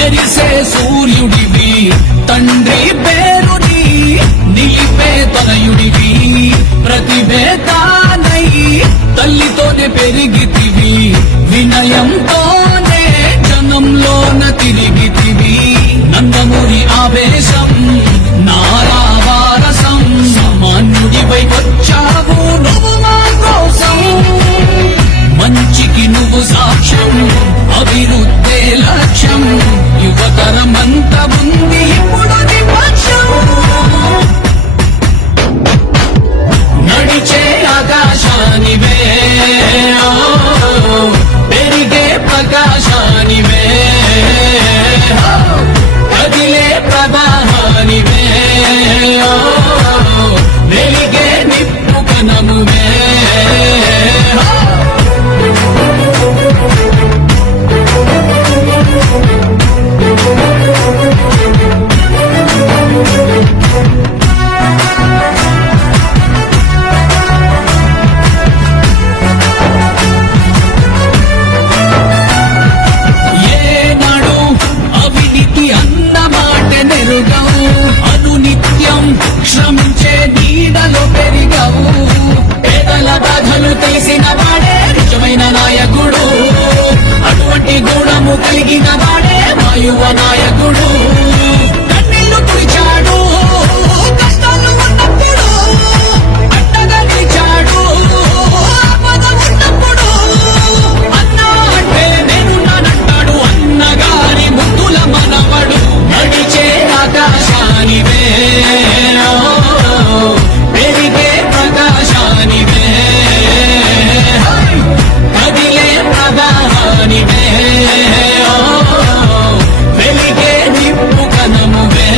మెరిసే సూర్యుడివి తండ్రి పేరుని నిలిపే తనయుడివి ప్రతిభే తానై తల్లితోనే పెరిగితివి వినయంతోనే జనంలోన తిరిగితివి నందమూరి ఆవేశం నారావారసం సామాన్యుడిపై వచ్చావు నువ్వు మా కోసం మంచికి నువ్వు సాక్ష్యం అభివృద్ధే లక్ష్యం యువతరమంత ఉంది ఇప్పుడు నీ పక్షం నడిచే ఆకాశానివే పెరిగే ప్రకాశానివే కదిలే ప్రవాహానివే వెలిగే నిప్పు కణమువే శ్రమించే నీడలో పెరిగావు పేదల బాధలు తెలిసిన వాడే నిజమైన నాయకుడు అటువంటి గుణము కలిగిన వాడే మా యువ నాయకుడు కన్నీళ్లు కురిచాడు కష్టాలు ఉన్నప్పుడు అండగా నిలిచాడు ఆపద ఉన్నప్పుడు అన్నా అంటే నేనున్నానంటాడు అన్నగారి ముద్దుల మనవడు నడిచే ఆకాశానివే పెరిగే ప్రకాశానివే కదిలే ప్రవాహానివే వెలిగే నిప్పు కణమువే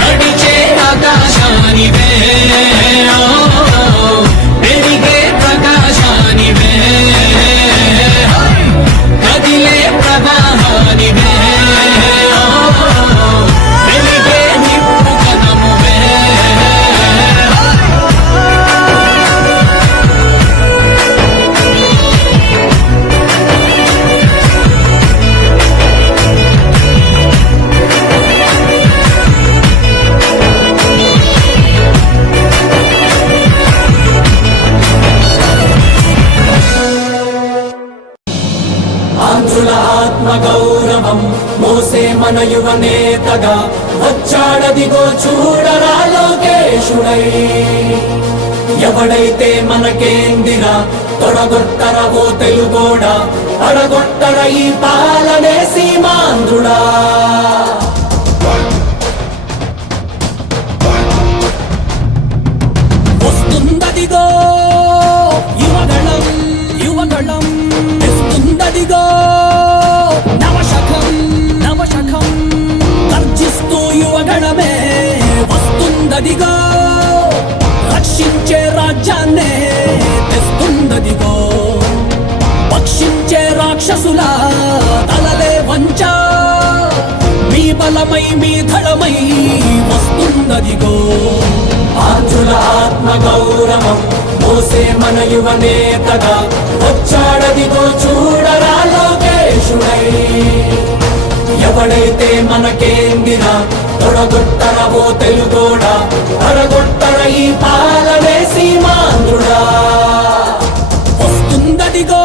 నడిచే ఆకాశానివే పెరిగే ప్రకాశానివే కదిలే ప్రవాహానివే ఆత్మగౌరవం మోసే మన యువ నేతగా వచ్చాడదిగో చూడరా లోకేశుడై ఎవడైతే మనకేందిరా తొడగొట్టరా ఓ తెలుగోడా అడగొట్టర ఈ పాలనే సీమాంధ్రుడా వస్తుందదిగో యువగళం యువగళం తెస్తుందదిగో నవశకం గర్జిస్తూ యువగణమే వస్తుందదిగో రక్షించే రాజ్యాన్నే తెస్తుందదిగో పక్షించే రాక్షసుల తలలే వంచ మీ బలమై మీ ధళమై వస్తుందదిగో ఆంధ్రుల ఆత్మగౌరవం మోసే మన యువ నేతగా వచ్చాడదిగో చూడరా లోకేశుడై ఎవడైతే మనకేందిరా తొడగొట్టరా ఓ తెలుగోడా అడగొట్టర ఈ పాలనే సీమాంధ్రుడా వస్తుందదిగో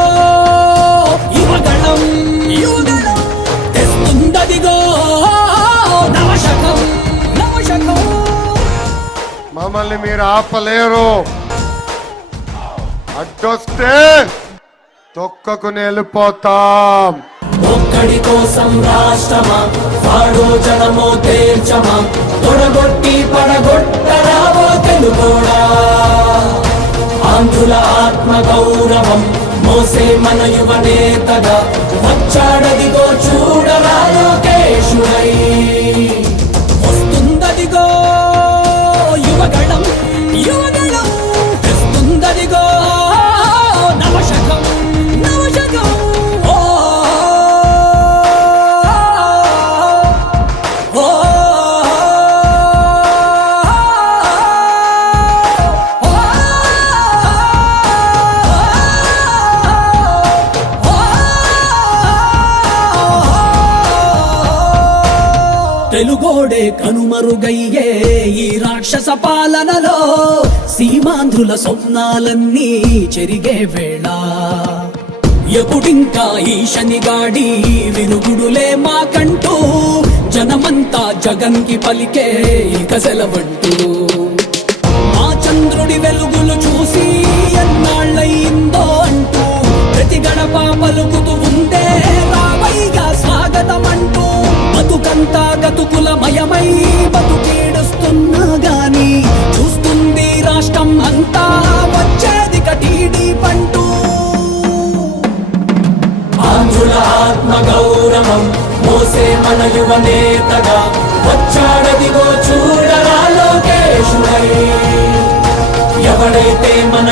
యువగణం తెస్తుందదిగో నవశకం మమ్మల్ని మీరు ఆపలేరు అడ్డొస్తే తొక్కకుని వెళ్ళిపోతాం ఒక్కడి కోసం రాష్ట్రమా వాడో జనమో తేల్చమా తొడగొట్టి పడగొట్టరావో తెలుగోడా ఆంధ్రుల ఆత్మగౌరవం మోసే మన యువ నేతగా వచ్చాడదిగో చూడరా లోకేశుడై వస్తుందదిగో యువగళం తెస్తుందదిగో నవశకం తెలుగోడే కనుమరుగయ్యే ఈ రాక్షస పాలనలో సీమాంధ్రుల స్వప్నాలన్నీ చెరిగే వేళ ఎప్పుడింకా ఈ శనిగాడి విరుగుడులే మాకంటూ జనమంతా జగన్కి పలికే ఇక సెలవంటూ మా చంద్రుడి వెలుగులు చూసి ఎన్నాళ్ళయిందో అంటూ ప్రతి గడప పలుకుతూ ఉందే రావయ్యా స్వాగతమంటూ బతుకంతా గతుకులమయమై బతుకీడుస్తున్నా గాని చూస్తుంది రాష్ట్రం అంతా వచ్చేది కటీడీ పంటూ ఆంధ్రుల ఆత్మ గౌరవం మోసే మన యువ నేతగా వచ్చాడదిగో చూడరా లోకేశుడై ఎవడైతే మన